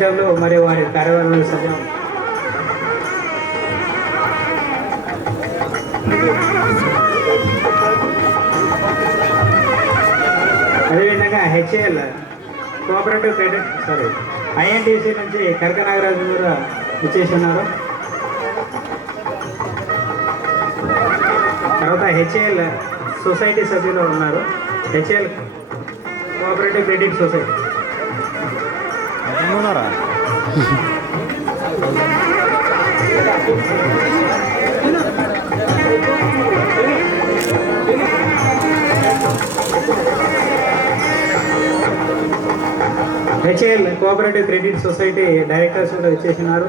హెచ్ఏడబ్ల్యూ మరియు వారి కార్యవర్గ సభ్యం అదేవిధంగా హెచ్ఏఎల్ కోఆపరేటివ్ క్రెడిట్ ఐఎన్టీసీ నుంచి కనక నాగరాజు కూడా ఇచ్చేసి ఉన్నారు. తర్వాత హెచ్ఏఎల్ సొసైటీ సభ్యులు ఉన్నారు. HAL cooperative credit society HAL cooperative credit society directors కూడా ఇచ్చేసినారు.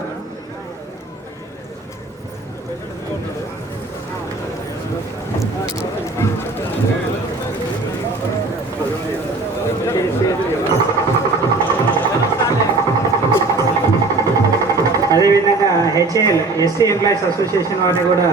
అదేవిధంగా హెచ్ఏఎల్ ఎస్టీ ఎంప్లాయీస్ అసోసియేషన్ వారిని కూడా